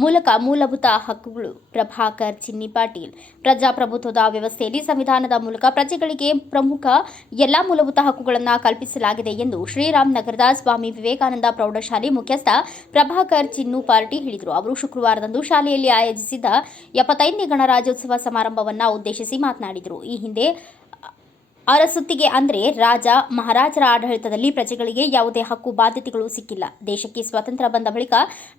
ಮೂಲಕ ಮೂಲಭೂತ ಹಕ್ಕುಗಳು. ಪ್ರಭಾಕರ್ ಚಿನ್ನಿ ಪಾಟೀಲ್, ಪ್ರಜಾಪ್ರಭುತ್ವದ ವ್ಯವಸ್ಥೆಯಲ್ಲಿ ಸಂವಿಧಾನದ ಮೂಲಕ ಪ್ರಜೆಗಳಿಗೆ ಪ್ರಮುಖ ಎಲ್ಲಾ ಮೂಲಭೂತ ಹಕ್ಕುಗಳನ್ನು ಕಲ್ಪಿಸಲಾಗಿದೆ ಎಂದು ಶ್ರೀರಾಮ್ ನಗರದ ಸ್ವಾಮಿ ವಿವೇಕಾನಂದ ಪ್ರೌಢಶಾಲೆ ಮುಖ್ಯಸ್ಥ ಪ್ರಭಾಕರ್ ಚಿನ್ನು ಪಾರ್ಟಿ ಹೇಳಿದರು. ಅವರು ಶುಕ್ರವಾರದಂದು ಶಾಲೆಯಲ್ಲಿ ಆಯೋಜಿಸಿದ್ದ ಎಪ್ಪತ್ತೈದನೇ ಗಣರಾಜ್ಯೋತ್ಸವ ಸಮಾರಂಭವನ್ನು ಉದ್ದೇಶಿಸಿ ಮಾತನಾಡಿದರು. ಈ ಹಿಂದೆ ಅರಸೊತ್ತಿಗೆ ಅಂದರೆ ರಾಜ, ಮಹಾರಾಜರ ಆಡಳಿತದಲ್ಲಿ ಪ್ರಜೆಗಳಿಗೆ ಯಾವುದೇ ಹಕ್ಕು, ಬಾಧ್ಯತೆಗಳು ಸಿಕ್ಕಿಲ್ಲ. ದೇಶಕ್ಕೆ ಸ್ವಾತಂತ್ರ್ಯ ಬಂದ ಬಳಿಕ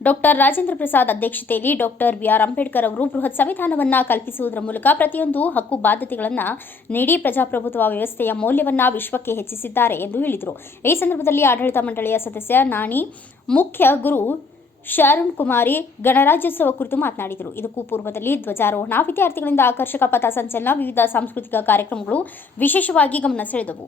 ಡಾಕ್ಟರ್ ರಾಜೇಂದ್ರ ಪ್ರಸಾದ್ ಅಧ್ಯಕ್ಷತೆಯಲ್ಲಿ ಡಾಕ್ಟರ್ ಬಿ ಆರ್ ಅಂಬೇಡ್ಕರ್ ಅವರು ಬೃಹತ್ ಸಂವಿಧಾನವನ್ನು ಕಲ್ಪಿಸುವುದರ ಮೂಲಕ ಪ್ರತಿಯೊಂದು ಹಕ್ಕು, ಬಾಧ್ಯತೆಗಳನ್ನು ನೀಡಿ ಪ್ರಜಾಪ್ರಭುತ್ವ ವ್ಯವಸ್ಥೆಯ ಮೌಲ್ಯವನ್ನು ವಿಶ್ವಕ್ಕೆ ಹೆಚ್ಚಿಸಿದ್ದಾರೆ ಎಂದು ಹೇಳಿದರು. ಈ ಸಂದರ್ಭದಲ್ಲಿ ಆಡಳಿತ ಮಂಡಳಿಯ ಸದಸ್ಯ ನಾಣಿ ಮುಖ್ಯ ಗುರು ಶಾರುಣ್ ಕುಮಾರಿ ಗಣರಾಜ್ಯೋತ್ಸವ ಕುರಿತು ಮಾತನಾಡಿದರು. ಇದಕ್ಕೂ ಪೂರ್ವದಲ್ಲಿ ಧ್ವಜಾರೋಹಣ, ವಿದ್ಯಾರ್ಥಿಗಳಿಂದ ಆಕರ್ಷಕ ಪಥ ಸಂಚಲನ, ವಿವಿಧ ಸಾಂಸ್ಕೃತಿಕ ಕಾರ್ಯಕ್ರಮಗಳು ವಿಶೇಷವಾಗಿ ಗಮನ ಸೆಳೆದವು.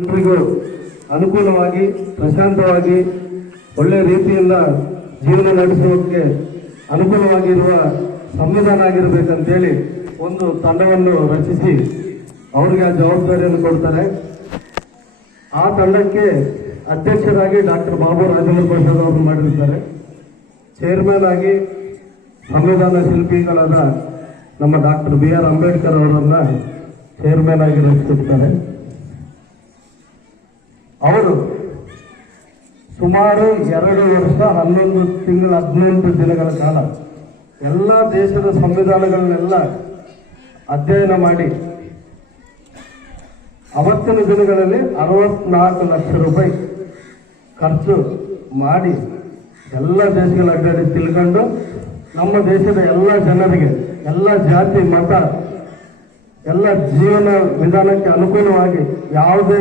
ಎಲ್ರಿಗೂ ಅನುಕೂಲವಾಗಿ, ಪ್ರಶಾಂತವಾಗಿ, ಒಳ್ಳೆ ರೀತಿಯಿಂದ ಜೀವನ ನಡೆಸುವುದಕ್ಕೆ ಅನುಕೂಲವಾಗಿರುವ ಸಂವಿಧಾನ ಆಗಿರಬೇಕಂತೇಳಿ ಒಂದು ತಂಡವನ್ನು ರಚಿಸಿ ಅವರಿಗೆ ಆ ಜವಾಬ್ದಾರಿಯನ್ನು ಕೊಡ್ತಾರೆ. ಆ ತಂಡಕ್ಕೆ ಅಧ್ಯಕ್ಷರಾಗಿ ಡಾಕ್ಟರ್ ಬಾಬು ರಾಜೇಂದ್ರ ಪ್ರಸಾದ್ ಅವರು ಮಾಡಿರ್ತಾರೆ. ಚೇರ್ಮನ್ ಆಗಿ ಸಂವಿಧಾನ ಶಿಲ್ಪಿಗಳಾದ ನಮ್ಮ ಡಾಕ್ಟರ್ ಬಿ ಆರ್ ಅಂಬೇಡ್ಕರ್ ಅವರನ್ನು ಚೇರ್ಮನ್ ಆಗಿ ರಚಿಸಿರ್ತಾರೆ ಅವರು ಸುಮಾರು ಎರಡು ವರ್ಷ ಹನ್ನೊಂದು ತಿಂಗಳ ಹದಿನೆಂಟು ದಿನಗಳ ಕಾಲ ಎಲ್ಲ ದೇಶದ ಸಂವಿಧಾನಗಳನ್ನೆಲ್ಲ ಅಧ್ಯಯನ ಮಾಡಿ ಅವತ್ತಿನ ದಿನಗಳಲ್ಲಿ ಅರವತ್ನಾಲ್ಕು ಲಕ್ಷ ರೂಪಾಯಿ ಖರ್ಚು ಮಾಡಿ ಎಲ್ಲ ದೇಶಗಳ ಅಡ್ಡಾಡಿ ತಿಳ್ಕೊಂಡು ನಮ್ಮ ದೇಶದ ಎಲ್ಲ ಜನರಿಗೆ, ಎಲ್ಲ ಜಾತಿ, ಮತ, ಎಲ್ಲ ಜೀವನ ವಿಧಾನಕ್ಕೆ ಅನುಕೂಲವಾಗಿ ಯಾವುದೇ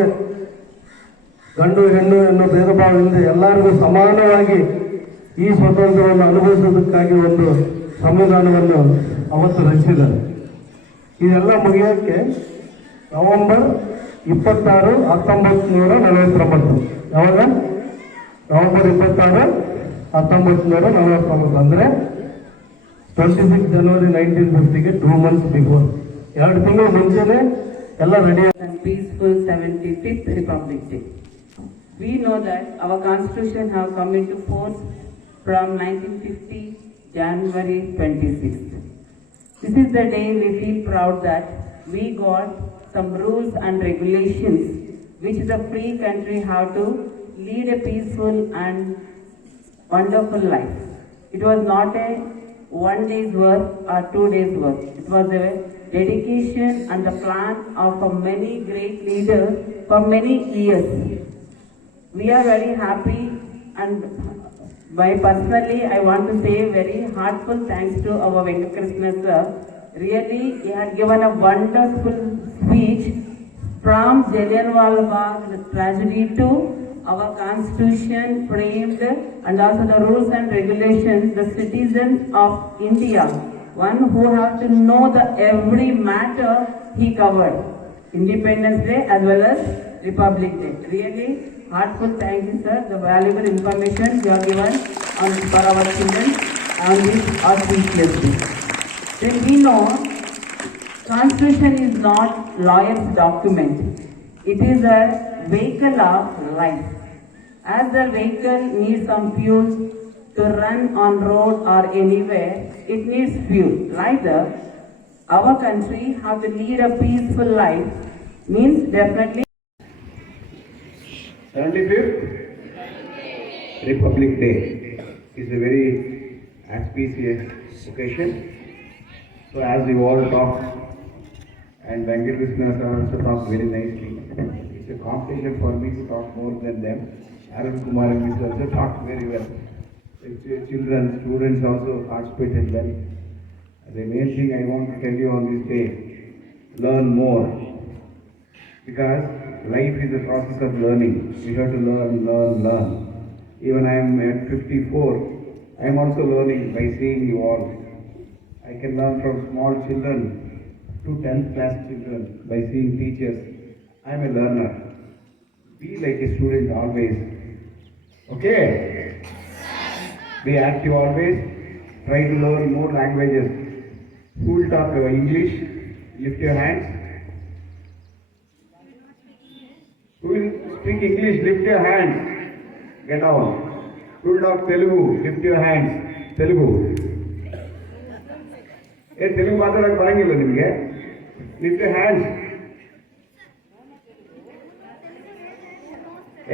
ಗಂಡು, ಹೆಣ್ಣು ಎನ್ನುವ ಭೇದ ಭಾವದಿಂದ ಎಲ್ಲರಿಗೂ ಸಮಾನವಾಗಿ ಈ ಸ್ವಾತಂತ್ರ್ಯವನ್ನು ಅನುಭವಿಸೋದಕ್ಕಾಗಿ ಒಂದು ಸಂವಿಧಾನವನ್ನು ಅವತ್ತು ರಚಿಸಿದ್ದಾರೆ. ಇದೆಲ್ಲ ಮುಗಿಯೋಕ್ಕೆ ನವೆಂಬರ್ ಇಪ್ಪತ್ತಾರು ಹತ್ತೊಂಬತ್ತು ನೂರ ನಲವತ್ತೊಂಬತ್ತು. ಯಾವಾಗ? ನವೆಂಬರ್ ಇಪ್ಪತ್ತಾರು ಹತ್ತೊಂಬತ್ತು ನೂರ ನಲವತ್ತೊಂಬತ್ತು. ಅಂದರೆ ಟ್ವೆಂಟಿ ಸಿಕ್ಸ್ ಜನವರಿ ನೈನ್ಟೀನ್ ಫಿಫ್ಟಿಗೆ ಟೂ ಮಂತ್ಸ್ ಬಿಫೋರ್ ಎರಡು ತಿಂಗಳು ಮುಂಚೆನೆ ಎಲ್ಲ ready and peaceful 75th Republic Day. We know that our constitution have come into force from 1950 January 26th. This is the day we feel proud that we got some rules and regulations which the free country have to lead a peaceful and wonderful life. It was not a one day's work or two days work. It was a dedication and the plan of many great leaders for many years. We are very happy and by personally I want to say very heartful thanks to our Venkakrishna sir. Really, he had given a wonderful speech from Jallianwala tragedy to our constitution framed and also the rules and regulations, the citizens of India, one who have to know the every matter he covered. Independence Day as well as Republic Day. Really heartful thank you sir, the valuable information you have given on for our children on this auspicious day. Then we know Constitution is not lawyer's document. It is a vehicle of life. As the vehicle needs some fuel to run on road or anywhere, it needs fuel. Like that, our country have to lead a peaceful life means definitely 75th Republic Day is a very auspicious occasion. So as we all talk, and Venkat Krishna also talked very nicely, it's a competition for me to talk more than them. Arun Kumar and also talked very well. Children, students also participated well. The main thing I want to tell you on this day, learn more. Because life is a process of learning. We have to learn, learn, learn. Even I am at 54, I am also learning by seeing you all. I can learn from small children to 10th class children by seeing teachers. I am a learner. Be like a student always. Okay? Be active always. Try to learn more languages. Will talk uh, English? Lift your hands. speak English? Lift your hands. Get down. Who will talk Telugu? Lift your hands. Telugu. ಏ ತೆಲುಗು ಮಾತಾಡಕ್ಕೆ ಬರಂಗಿಲ್ಲ ನಿಮಗೆ lift hands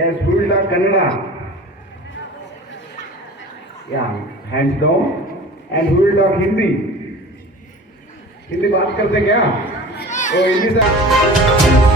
yes full talk Kannada या hands down and who will talk Hindi Hindi बात करते क्या ओ हिंदी से